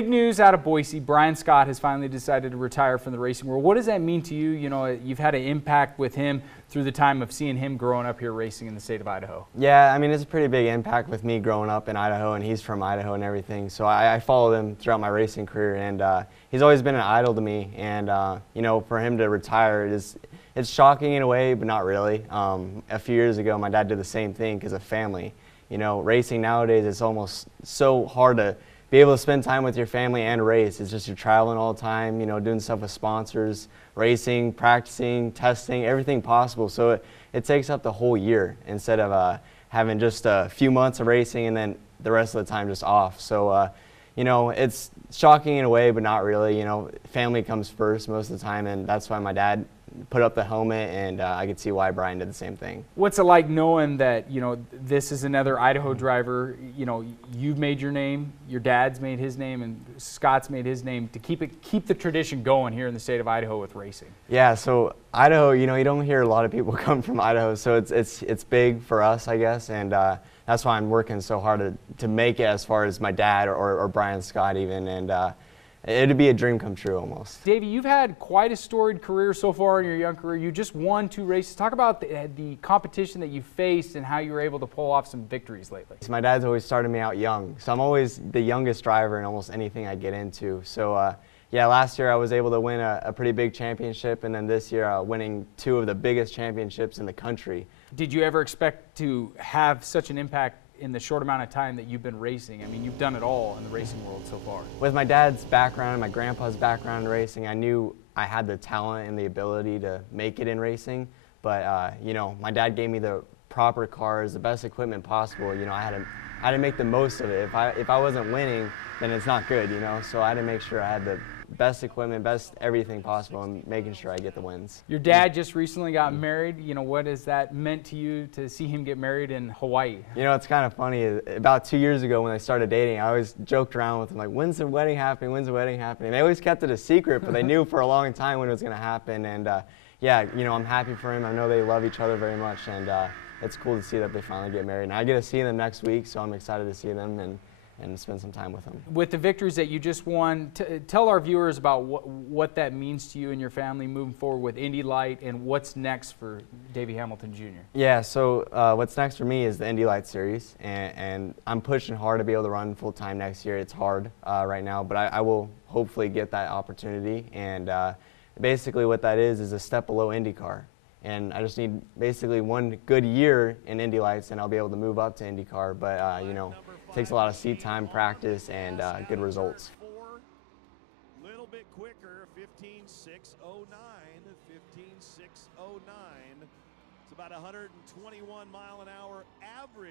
Big news out of Boise. Brian Scott has finally decided to retire from the racing world. What does that mean to you? You know, you've had an impact with him through the time of seeing him growing up here racing in the state of Idaho. Yeah, I mean, it's a pretty big impact with me growing up in Idaho, and he's from Idaho and everything. So I followed him throughout my racing career, and he's always been an idol to me. And, you know, for him to retire, it's shocking in a way, but not really. A few years ago, my dad did the same thing because of family. You know, racing nowadays, it's almost so hard to be able to spend time with your family and race. It's just you're traveling all the time, you know, doing stuff with sponsors, racing, practicing, testing, everything possible. So it takes up the whole year instead of having just a few months of racing and then the rest of the time just off. So, you know, it's shocking in a way, but not really. You know, family comes first most of the time, and that's why my dad put up the helmet, and I could see why Brian did the same thing. What's it like knowing that, you know, this is another Idaho driver? You know, you've made your name, your dad's made his name, and Scott's made his name to keep the tradition going here in the state of Idaho with racing. Yeah, so Idaho, you know, you don't hear a lot of people come from Idaho, so it's big for us, I guess, and that's why I'm working so hard to make it as far as my dad or Brian Scott even, and it'd be a dream come true almost. Davey, you've had quite a storied career so far in your young career. You just won 2 races. Talk about the competition that you faced and how you were able to pull off some victories lately. So my dad's always started me out young, so I'm always the youngest driver in almost anything I get into. So yeah, last year I was able to win a pretty big championship, and then this year winning 2 of the biggest championships in the country. Did you ever expect to have such an impact in the short amount of time that you've been racing? I mean, you've done it all in the racing world so far. With my dad's background and my grandpa's background in racing, I knew I had the talent and the ability to make it in racing, but you know, my dad gave me the proper cars, the best equipment possible. You know, I had to make the most of it. If I wasn't winning, then it's not good, you know, so I had to make sure I had the best equipment, best everything possible, and making sure I get the wins. Your dad just recently got married. You know, what has that meant to you to see him get married in Hawaii? You know, it's kind of funny. About 2 years ago when I started dating, I always joked around with him like, when's the wedding happening? When's the wedding happening? They always kept it a secret, but they knew for a long time when it was going to happen. And yeah, you know, I'm happy for him. I know they love each other very much, and it's cool to see that they finally get married. And I get to see them next week, so I'm excited to see them and spend some time with them. With the victories that you just won, tell our viewers about what that means to you and your family moving forward with Indy Light, and what's next for Davey Hamilton Jr. Yeah, so what's next for me is the Indy Light Series, and I'm pushing hard to be able to run full-time next year. It's hard right now, but I will hopefully get that opportunity, and basically what that is a step below IndyCar. And I just need basically 1 good year in Indy Lights, and I'll be able to move up to IndyCar, but you know, it takes a lot of seat time, practice, and good results. A little bit quicker, 15.609, 15.609. It's about 121 mile an hour average.